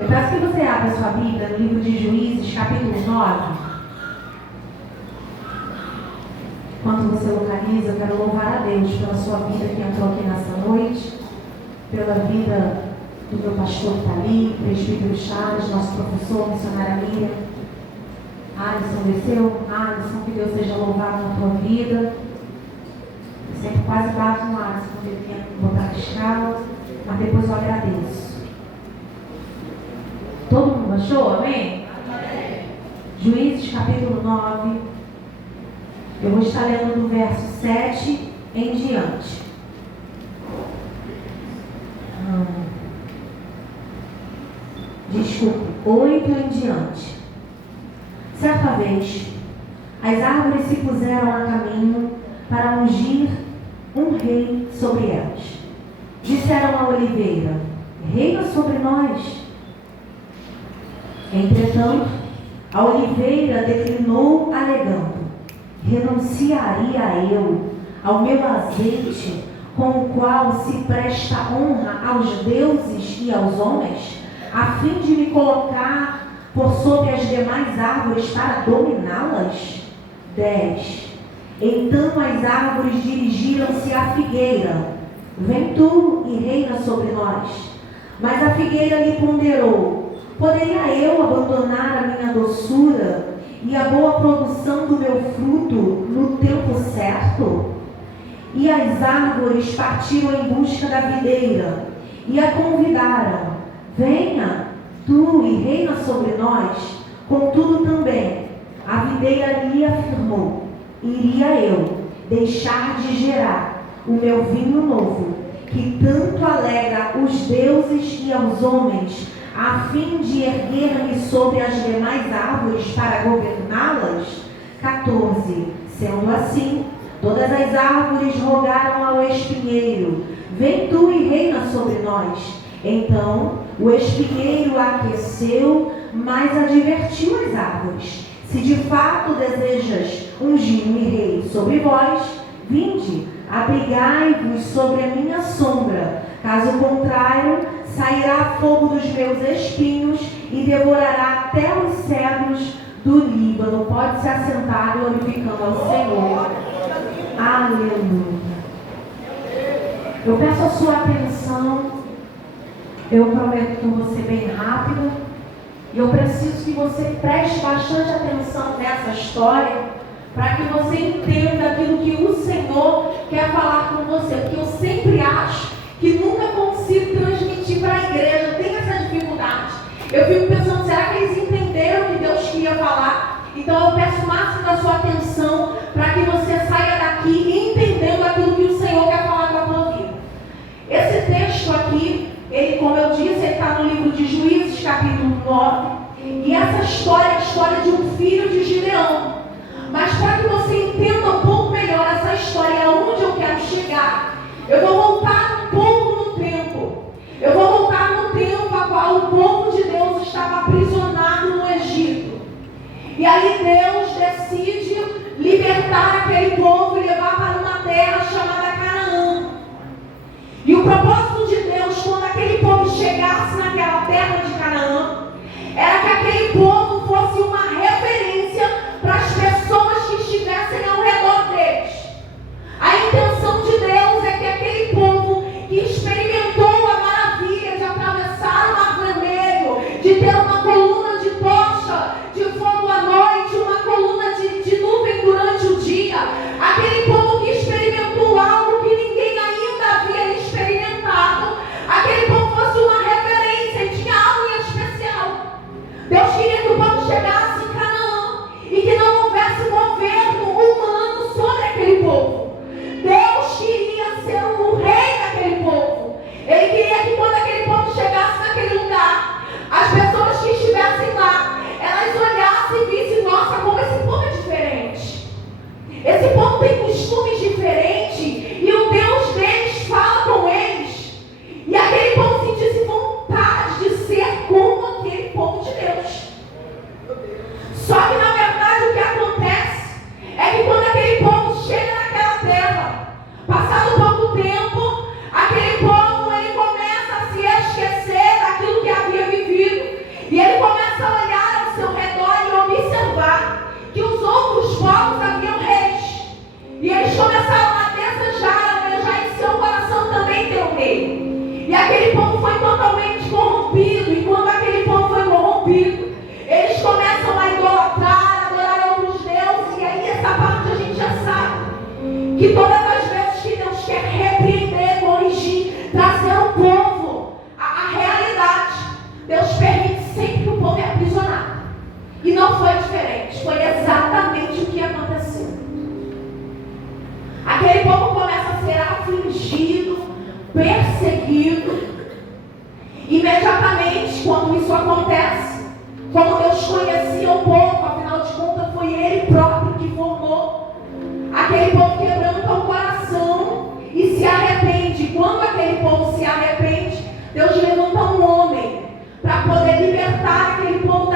Eu peço que você abra sua Bíblia no livro de Juízes, capítulo 9. Enquanto você localiza, eu quero louvar a Deus pela sua vida que entrou aqui nessa noite, pela vida do meu pastor que está ali, presbítero Charles, nosso professor, missionária Miriam. Alisson desceu. Alisson, que Deus seja louvado na tua vida. Eu sempre quase bato no Alisson quando ele vinha botar a escala, mas depois eu agradeço. Todo mundo achou? Amém? Amém. Juízes capítulo 9. Eu vou estar lendo do verso 7 em diante. Desculpe, 8 em diante. Certa vez, as árvores se puseram a caminho para ungir um rei sobre elas. Disseram à oliveira: reina sobre nós. Entretanto, a oliveira declinou, alegando: renunciaria eu ao meu azeite, com o qual se presta honra aos deuses e aos homens, a fim de me colocar por sobre as demais árvores para dominá-las? 10. Então as árvores dirigiram-se à figueira: vem tu e reina sobre nós. Mas a figueira lhe ponderou: poderia eu abandonar a minha doçura e a boa produção do meu fruto no tempo certo? E as árvores partiram em busca da videira e a convidaram: venha tu e reina sobre nós. Contudo também a videira lhe afirmou: iria eu deixar de gerar o meu vinho novo, que tanto alegra os deuses e aos homens, a fim de erguer-me sobre as demais árvores para governá-las? 14. Sendo assim, todas as árvores rogaram ao espinheiro: vem tu e reina sobre nós. Então o espinheiro aqueceu, mas advertiu as árvores: se de fato desejas ungir-me rei sobre vós, vinde, abrigai-vos sobre a minha sombra. Caso contrário, sairá fogo dos meus espinhos e devorará até os cedros do Líbano. Pode se assentar, glorificando ao Senhor. Aleluia. Eu peço a sua atenção. Eu prometo que eu vou ser bem rápida. E eu preciso que você preste bastante atenção nessa história, para que você entenda aquilo que o Senhor quer falar com você. Porque eu sempre acho que nunca consigo transmitir para a igreja. Tem essa dificuldade. Eu fico pensando, será que eles entenderam o que Deus queria falar? Então eu peço o máximo da sua atenção, para que você saia daqui entendendo aquilo que o Senhor quer falar com a tua vida. Esse texto aqui, ele, como eu disse, ele está no livro de Juízes, capítulo 9. E essa história é a história de um filho de Gideão. Mas para que você entenda um pouco melhor essa história e aonde eu quero chegar, eu vou voltar um pouco no tempo. Eu vou voltar no tempo a qual o povo de Deus estava aprisionado no Egito. E aí Deus decide libertar aquele povo e levar para uma terra chamada Canaã. E o propósito de Deus, quando aquele povo chegasse naquela terra de Canaã, era que aquele povo fosse uma referência para as pessoas que estivessem ao redor deles. A intenção de Deus é que aquele povo que experimentou a maravilha de atravessar o Mar Vermelho, de ter uma coluna de tocha de fogo à noite, uma coluna de nuvem durante o dia, aquele povo que experimentou algo que ninguém ainda havia experimentado, aquele povo fosse uma referência e tinha algo em especial. Deus queria que o povo chegasse em Canaã e que não houvesse governo humano sobre aquele povo. Deus queria ser o rei daquele povo. Ele queria que quando aquele povo chegasse naquele lugar, as pessoas que estivessem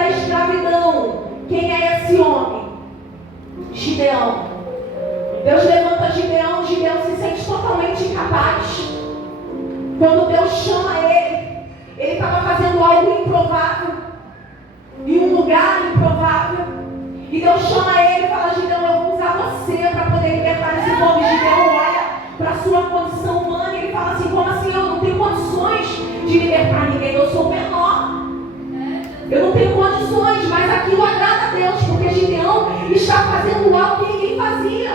da escravidão. Quem é esse homem? Gideão. Deus levanta Gideão, Gideão se sente totalmente incapaz. Quando Deus chama ele estava fazendo algo improvável, em um lugar improvável. E Deus chama ele e fala: Gideão, eu vou usar você para poder libertar esse povo. E Gideão olha para a sua condição humana e ele fala assim: como assim? Eu não tenho condições de libertar ninguém, eu sou menor. Eu não tenho condições, mas aquilo agrada a Deus, porque Gideão está fazendo algo que ninguém fazia.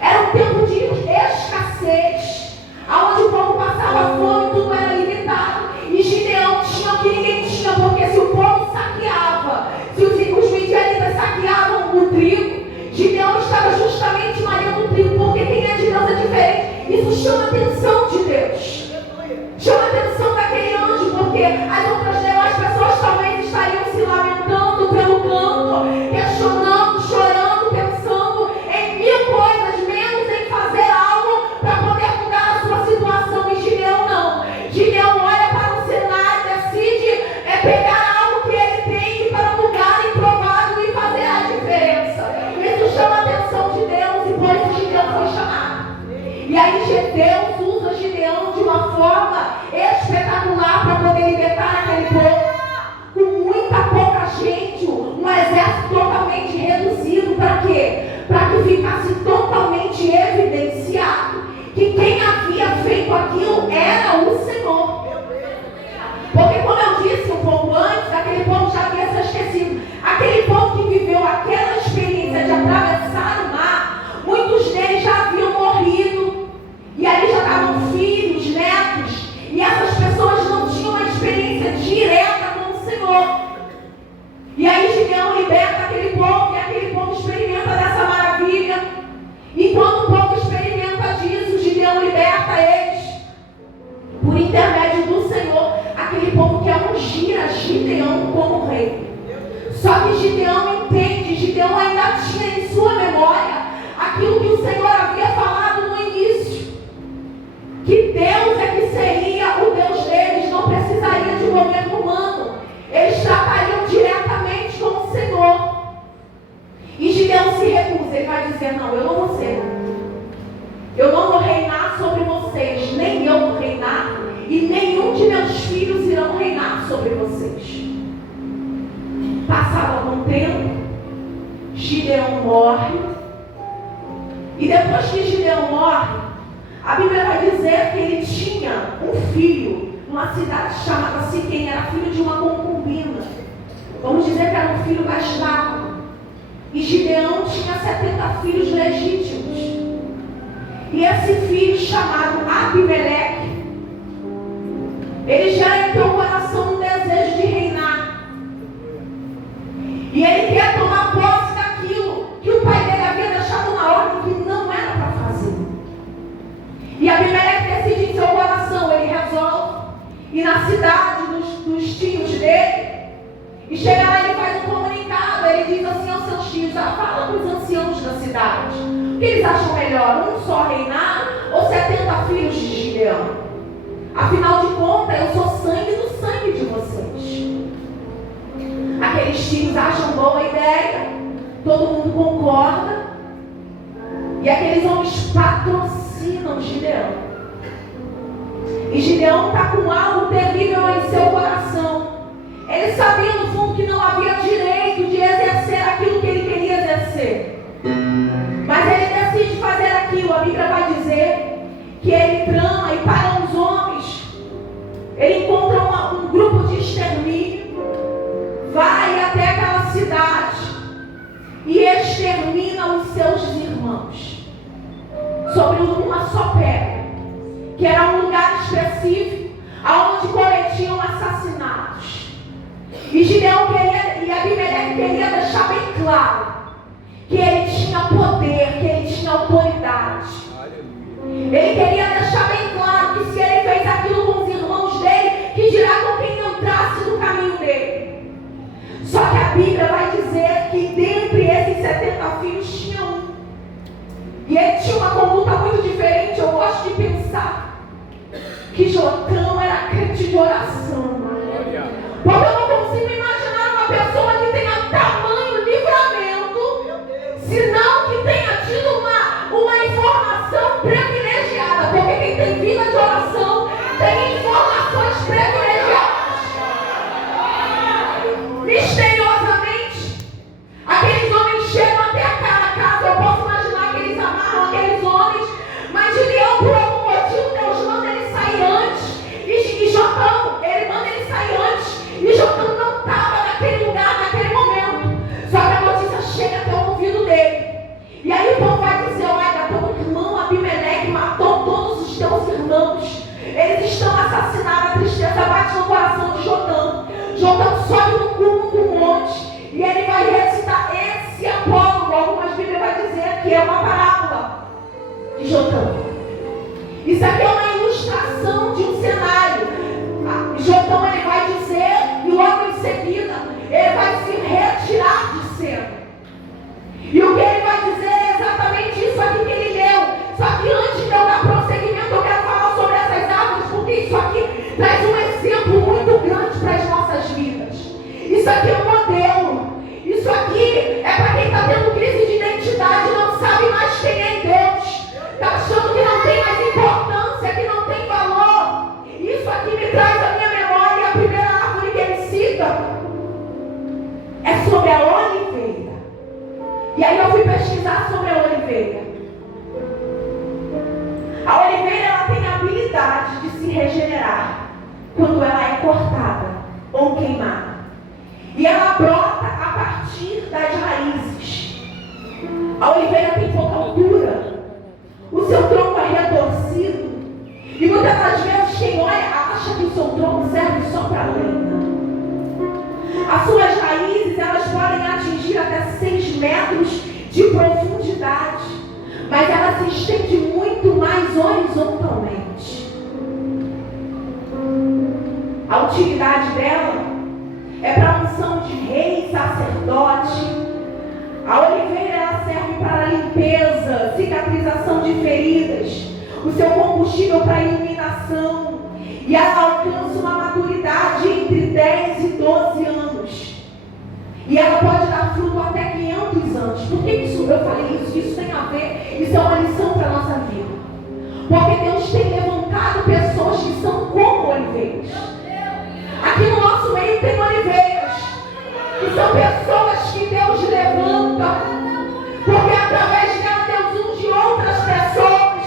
Era um tempo de escassez, onde o povo passava fome, tudo era limitado. E Gideão tinha o que ninguém tinha, porque se o povo saqueava, se os midianitas saqueavam o trigo, Gideão estava justamente malhando o trigo, porque quem é de Deus é diferente. Isso chama a atenção de Deus, chama a atenção daquele anjo, porque as outras demais pessoas talvez estariam se lamentando pelo canto, questionando, chorando, pensando em mil coisas, menos em fazer algo para poder mudar a sua situação. E Gideão não. Gideão olha para o cenário, decide pegar algo que ele tem e para um lugar improvável e fazer a diferença. Isso chama a atenção de Deus e por isso Gideão foi chamado. E aí Deus usa Gideão de uma forma espetacular para poder libertar aquele povo. Com muita pouca gente, um exército totalmente reduzido. Para quê? Para que ficasse totalmente evidenciado que quem havia feito aquilo era o Senhor. Porque como eu disse um pouco antes, aquele povo já havia se esquecido. Aquele povo que viveu aquela experiência de atravessar o mar, muitos deles já haviam morrido. E ali já estavam filhos, netos. E essas pessoas não tinham uma experiência direta com o Senhor. E aí Gideão liberta aquele povo, e aquele povo experimenta dessa maravilha. E quando o povo experimenta disso, Gideão liberta eles. Por intermédio do Senhor, aquele povo quer ungir a Gideão como rei. Só que Gideão entende, Gideão ainda tinha em sua memória aquilo que o Senhor havia falado no início. Que Deus é que seria o Deus deles, não precisaria de governo humano. Eles tratariam diretamente com o Senhor. E Gideão se recusa, ele vai dizer: não, eu não vou ser. Eu não vou reinar sobre vocês, nem eu vou reinar, e nenhum de meus filhos irão reinar sobre vocês. Passado algum tempo, Gideão morre. E depois que Gideão morre, a Bíblia vai dizer que ele tinha um filho numa cidade chamada Siquém, era filho de uma concubina. Vamos dizer que era um filho bastardo. E Gideão tinha 70 filhos legítimos. E esse filho chamado Abimeleque, ele gera em teu coração um desejo de reinar. E ele quer tomar posse daquilo que o pai dele havia deixado na ordem que não era para fazer. E Abimeleque decide em seu coração, ele resolve ir na cidade dos tios dele. E chega lá e ele faz um comunicado. Ele diz assim aos seus tios: fala com os anciãos da cidade. O que eles acham melhor? Um só reinar ou 70 filhos de Gideão? Afinal de contas, eu sou sangue do sangue de vocês. Aqueles tios acham boa a ideia. Todo mundo concorda. E aqueles homens patrocinam Gideão. E Gideão está com algo terrível em seu coração. Ele sabia no fundo que não havia direito de exercer aquilo que ele queria exercer. Mas ele decide fazer aquilo. A Bíblia vai dizer que ele trama, e para os homens, ele encontra um grupo de extermínio, vai até aquela cidade e extermina os seus irmãos sobre uma só pedra, que era um lugar específico onde cometiam assassinatos. E Gideão e Abimeleque queria deixar bem claro que ele tinha poder, que ele tinha autoridade. Ele queria deixar bem claro que se ele fez aquilo com os irmãos dele, que dirá com quem entrasse no caminho dele. Só que a Bíblia vai dizer que dentre esses 70 filhos tinha um. E ele tinha uma conduta muito diferente. Eu gosto de pensar que Jotão era crente de oração. Porque eu não consigo imaginar uma pessoa Isso aqui é um modelo. Isso aqui é para quem está tendo crise de identidade e não sabe mais quem é em Deus. Está achando que não tem mais importância, que não tem valor. Isso aqui me traz à minha memória a primeira árvore que ele cita. É sobre a oliveira. E aí eu fui pesquisar sobre a oliveira. A oliveira, ela tem a habilidade de se regenerar quando ela é cortada ou queimada. E ela brota a partir das raízes. A oliveira tem pouca altura. O seu tronco é retorcido. E muitas das vezes quem olha acha que o seu tronco serve só para lenha. As suas raízes, elas podem atingir até 6 metros de profundidade. Mas ela se estende muito mais horizontalmente. A utilidade dela é para a unção de rei, sacerdote. A oliveira, ela serve para limpeza, cicatrização de feridas, o seu combustível para iluminação. E ela alcança uma maturidade entre 10 e 12 anos. E ela pode dar fruto até 500 anos. Por que isso? Eu falei isso, isso tem a ver, isso é uma lição para a nossa vida. Porque Deus tem levantado pessoas que são como oliveiras. Aqui no nosso meio tem oliveiras, que são pessoas que Deus levanta, porque através dela Deus unge outras pessoas,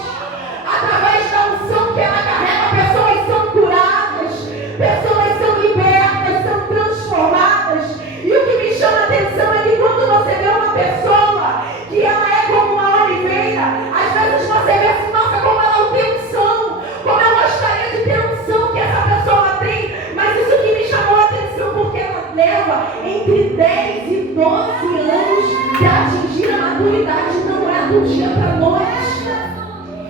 através da unção que ela carrega, pessoas são curadas, pessoas são libertas, são transformadas. E o que me chama a atenção é que quando você vê uma pessoa que ela é como uma oliveira, às vezes você vê assim, nossa, como ela tem unção, como eu gostaria de ter unção que essa pessoa tem. Mas isso que me chamou a atenção, porque ela leva entre 10 e 12 anos para atingir a maturidade, não é do dia para a noite.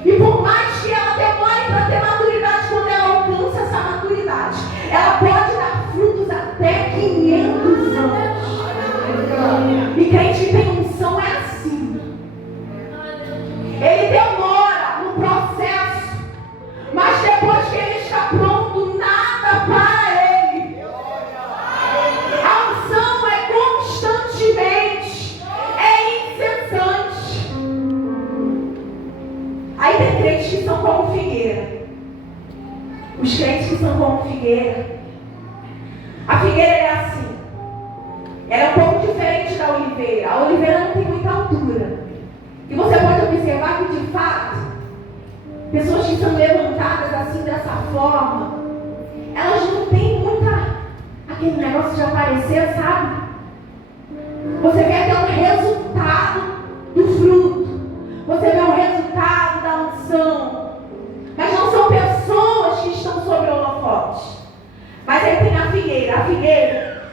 E por mais que ela demore para ter maturidade, quando ela alcança essa maturidade, ela pode dar frutos até 500 anos. E crente que tem unção é assim. Ele demora no processo, mas depois que ele está pronto, nada para ele. A unção é constantemente, é incessante. Aí tem crentes que são como figueira. Os crentes que são como figueira. A figueira é assim. Ela é um pouco diferente da oliveira. A oliveira não tem muita altura. E você pode observar que, de fato, pessoas que são levantadas assim, dessa forma, elas não têm muita... aquele negócio de aparecer, sabe? Você vê até o resultado do fruto. Você vê o resultado da unção. Mas não são pessoas que estão sobre o holofote. Mas aí tem a figueira. A figueira,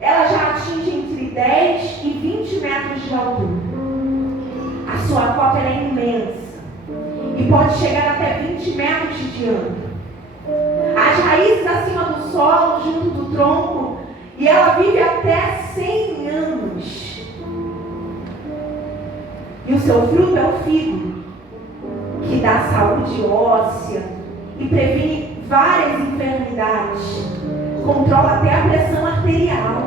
ela já atinge entre 10 e 20 metros de altura. A sua copa é imensa. E pode chegar até 20 metros de diâmetro. As raízes acima do solo, junto do tronco. E ela vive até 100 anos. E o seu fruto é o figo, que dá saúde óssea e previne várias enfermidades. Controla até a pressão arterial.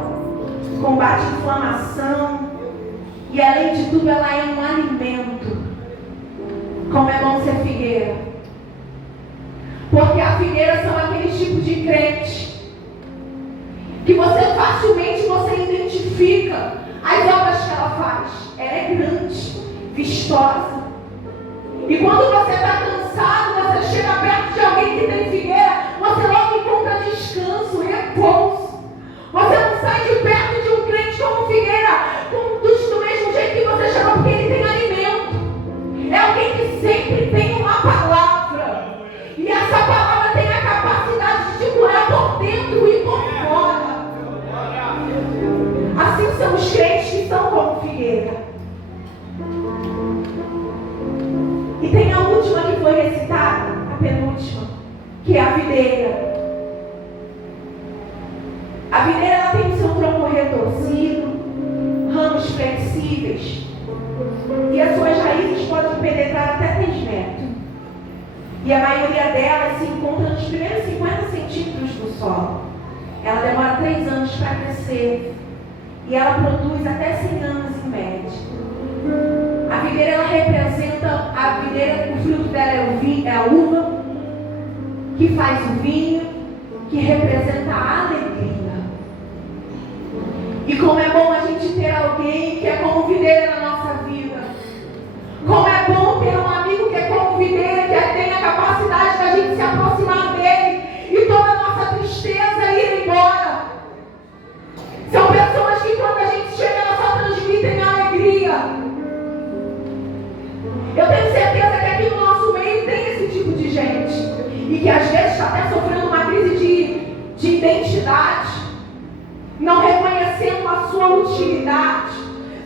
Combate a inflamação. E além de tudo, ela é um alimento. Como é bom ser figueira. Porque a figueira são aqueles tipos de crente que você facilmente identifica as obras que ela faz. Ela é grande, vistosa. E quando você está cansado, você chega perto de alguém que tem figueira, você logo encontra descanso, repouso. Você não sai de perto de um crente como figueira do mesmo jeito que você chegou, porque ele tem alimento. É alguém que sempre tem uma palavra. E essa palavra tem a capacidade de te curar por dentro e por fora. Assim são os crentes que são como figueira. E tem a última que foi recitada, a penúltima, que é a videira. A videira, ela tem o seu tronco retorcido, ramos flexíveis, e as suas raízes podem penetrar até 3 metros. E a maioria delas se encontra nos primeiros 50 centímetros do solo. Ela demora 3 anos para crescer. E ela produz até 100 anos em média. A videira, ela representa, a videira, o fruto dela é a uva, que faz o vinho, que representa a alegria. E como é bom a gente ter alguém que é como videira na nossa vida. Como é bom ter um amigo que é como videira, que tem a capacidade da gente se aproximar dele e toda a nossa tristeza ir embora. São pessoas que quando a gente chega, elas só transmitem alegria. Eu tenho certeza que aqui no nosso meio tem esse tipo de gente. E que às vezes está até sofrendo uma crise de identidade. Não reconhecendo a sua utilidade.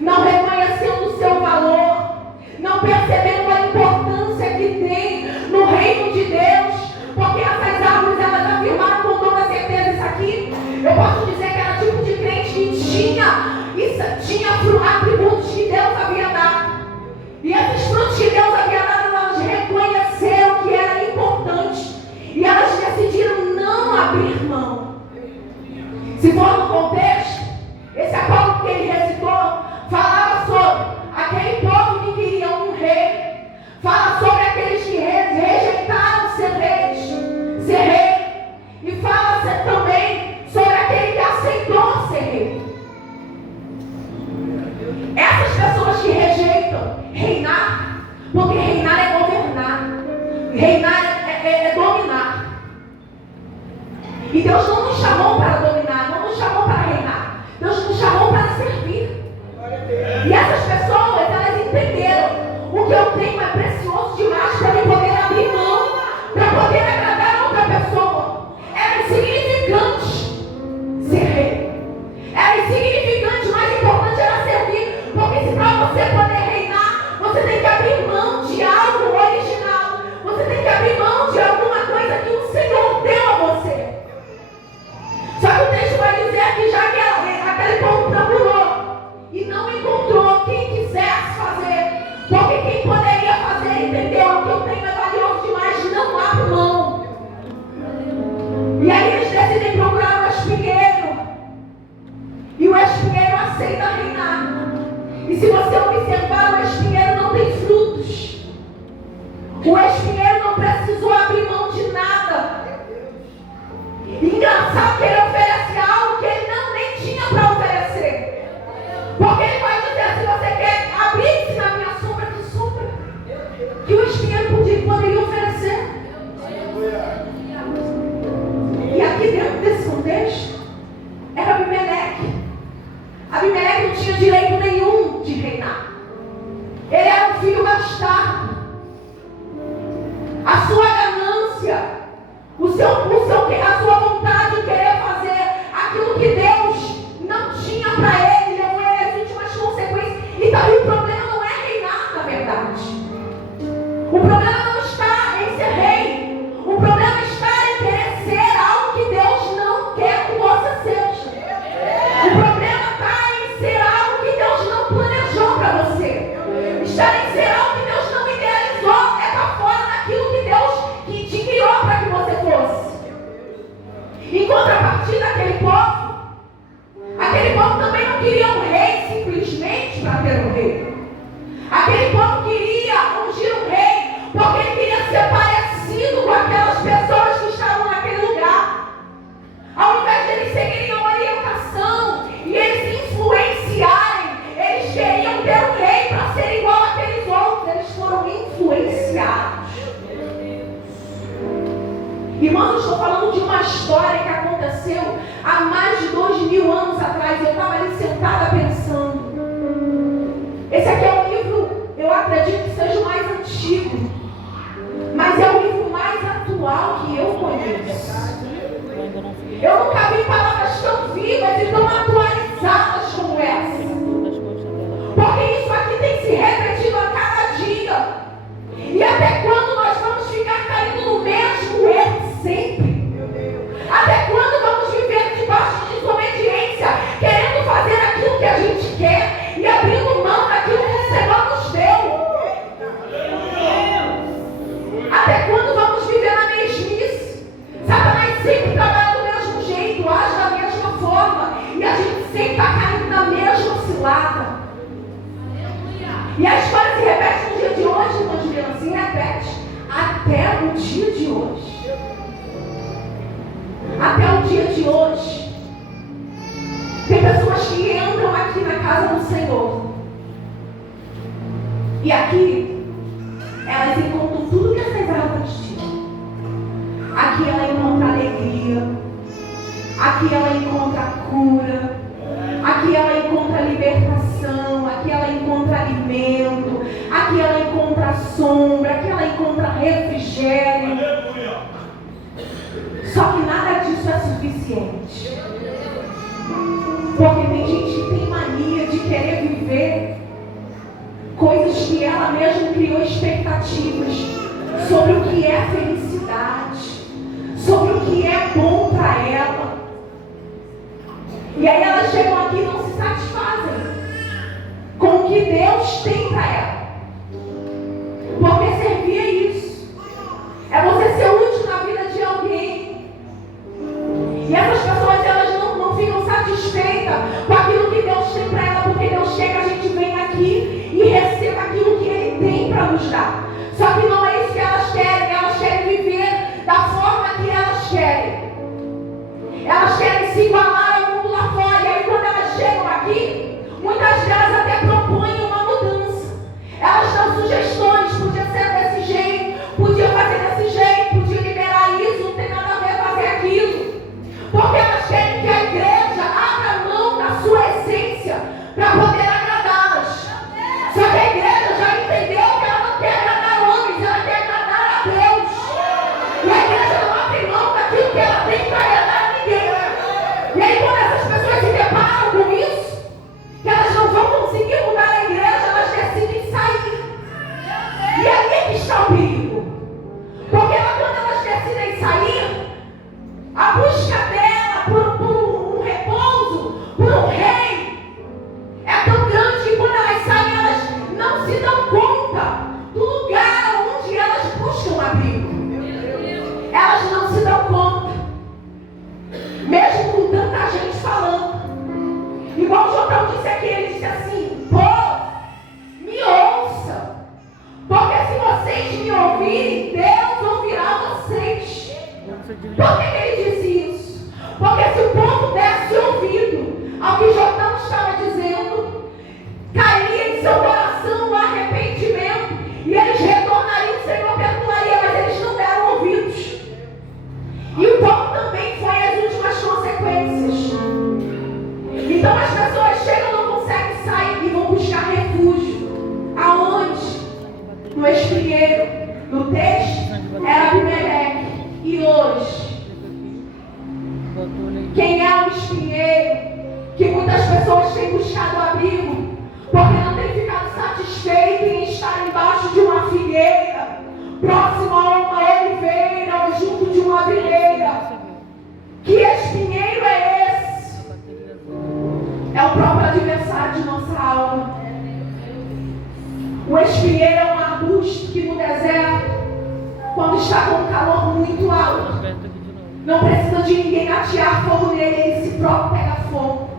Não reconhecendo o seu valor. Não percebendo a importância que tem no reino de Deus. Porque essas árvores, elas afirmaram com toda certeza isso aqui. Eu posso dizer que era tipo de crente que tinha atributos que Deus havia dado. E esses frutos que Deus havia dado, elas reconheceram que era importante. E elas decidiram não abrir mão. Se for no contexto, esse Apolo que ele recitou, falava sobre aquele povo que queria um rei. Fala sobre aqueles que rejeitaram ser rei. E fala também sobre aquele que aceitou ser rei. Essas pessoas que rejeitam reinar, porque reinar é governar. Reinar é dominar. E Deus não nos chamou para dominar, não nos chamou para reinar. Deus nos chamou para servir. E essas pessoas, elas entenderam: o que eu tenho é precioso demais para eu poder abrir mão, para poder agradar outra pessoa. Era insignificante ser rei. Era insignificante, o mais importante era servir. Porque se para você poder reinar, você tem que abrir mão de algo original. Você tem que abrir mão de alguma coisa que o Senhor deu a você. Só que o texto vai dizer que já que aquele povo procurou e não encontrou quem quisesse fazer, porque quem poderia fazer entendeu: o que eu tenho é valioso demais, não abro mão. E aí eles decidem procurar o espinheiro. E o espinheiro aceita reinar. E se você observar, o espinheiro não tem frutos. O espinheiro não precisou abrir mão de nada. Engraçado que ele oferece algo que ele nem tinha para oferecer. Porque ele vai dizer: se você quer abrir-se na minha sombra, que sombra? Que o espinheiro poderia oferecer. E aqui dentro desse contexto, era Abimeleque. Abimeleque não tinha direito nenhum de reinar. Ele era um filho bastardo. E a história se repete no dia de hoje, irmã Juliana, se repete até o dia de hoje. Até o dia de hoje. Tem pessoas que entram aqui na casa do Senhor. E aqui, elas encontram tudo que essas árvores tinham. Aqui ela encontra alegria. Aqui ela encontra cura. Aqui ela encontra libertação. Aqui ela encontra alimento. Aqui ela encontra sombra. Aqui ela encontra refrigério. Só que nada disso é suficiente. Porque tem gente que tem mania de querer viver coisas que ela mesma criou expectativas sobre o que é felicidade, sobre o que é bom para ela. E aí elas chegam aqui e não se satisfazem com o que Deus tem para ela. Porque servir é isso. É você ser útil na vida de alguém. E essas pessoas, elas não ficam satisfeitas com aquilo que Deus tem para ela, porque Deus chega, a gente vem aqui e receba aquilo que Ele tem para nos dar. Só que não é isso que elas querem viver da forma que elas querem. Elas querem se igualar ao mundo lá fora. E aí quando elas chegam aqui, muitas delas até propõem uma mudança. Elas dão sugestões, podia ser desse jeito, podia fazer desse jeito, podia liberar isso, não tem nada a ver fazer aquilo. Porque elas querem que a igreja abra mão da sua essência para poder agradá-las. Só que a igreja já entendeu que ela não quer agradar homens, ela quer agradar a Deus. E a igreja não abre mão daquilo que ela tem para agradar a ninguém. E aí quando essas pessoas se deparam com isso, que elas não vão conseguir mudar a igreja, elas decidem sair. E aí é que está o perigo. Porque quando elas decidem sair, a busca dela por um repouso, por um rei, é tão grande que quando elas saem, elas não se dão conta do lugar onde elas buscam abrigo. Elas não se dão conta. Mesmo com tanta gente falando. Igual o Jotão disse aqui, ele disse assim: pô, me ouça. Porque se vocês me ouvirem, Deus ouvirá vocês. Por que ele disse isso? Porque se o povo desse ouvido ao que Jotão estava dizendo, cairia em seu coração o arrependimento e eles retornariam, o Senhor perdoaria, mas eles não deram ouvidos. E o povo também foi as últimas consequências. Então as pessoas chegam, não conseguem sair e vão buscar refúgio. Aonde? No espinheiro. No texto era Abimeleque. E hoje, quem é o espinheiro que muitas pessoas têm buscado abrigo porque não têm ficado satisfeitos em estar embaixo de uma figueira, próximo a uma oliveira ou junto de uma videira? Que espinheiro é esse? É o próprio adversário de nossa alma. O espinheiro é um arbusto que no deserto, quando está com um calor muito alto, não precisa de ninguém atear fogo nele, ele se próprio pega fogo.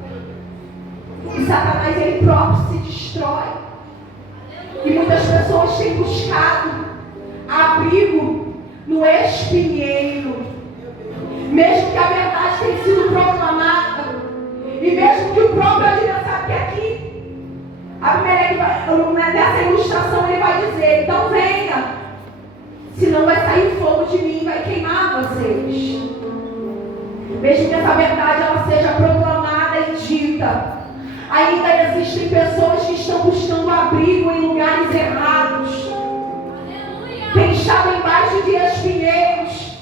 E Satanás, ele próprio se destrói. E muitas pessoas têm buscado abrigo no espinheiro. Mesmo que a verdade tenha sido proclamada, e mesmo que o próprio adversário, que aqui, Abimeleque, nessa ilustração, ele vai dizer: então venha. Senão vai sair fogo de mim e vai queimar vocês. Mesmo que essa verdade ela seja proclamada e dita, ainda existem pessoas que estão buscando abrigo em lugares errados. Tem estado embaixo de espinheiros.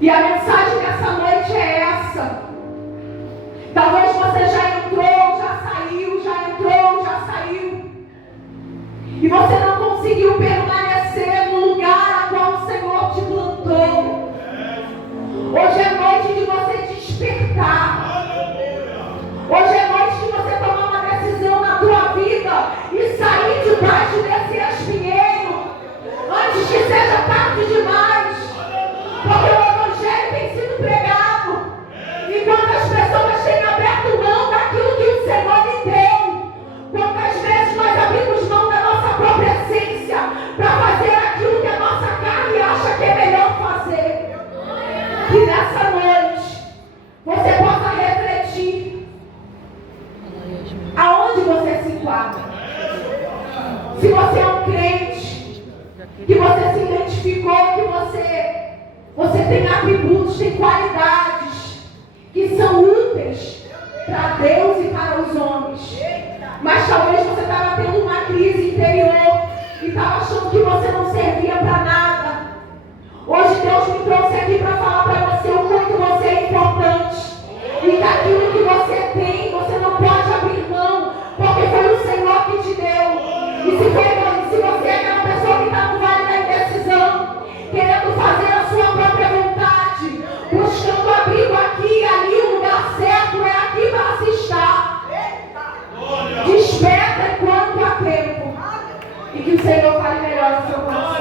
E a mensagem dessa noite é essa. Talvez você já entrou, já saiu, já entrou, já saiu. E você não conseguiu permanecer no lugar a qual o Senhor te plantou. Hoje é noite de você despertar. Hoje é noite de você tomar uma decisão na tua vida e sair debaixo desse espinheiro antes que seja tarde demais. Porque o Evangelho tem sido pregado e quantas pessoas têm aberto mão daquilo que o Senhor lhe deu. Quantas vezes nós abrimos tem atributos, tem qualidades que são úteis para Deus e para os homens. Mas talvez você estava tendo uma crise interior e estava achando que você não servia para nada. Hoje Deus me trouxe aqui para falar para você o quanto você é importante. E que aquilo que você tem, você não pode abrir mão, porque foi o Senhor que te deu. E se você é aquela pessoa que está no vale da indecisão, querendo fazer a sua própria vontade, buscando abrigo aqui e ali, o lugar certo é aqui para se estar. Desperta enquanto há tempo. E que o Senhor fale melhor no seu coração.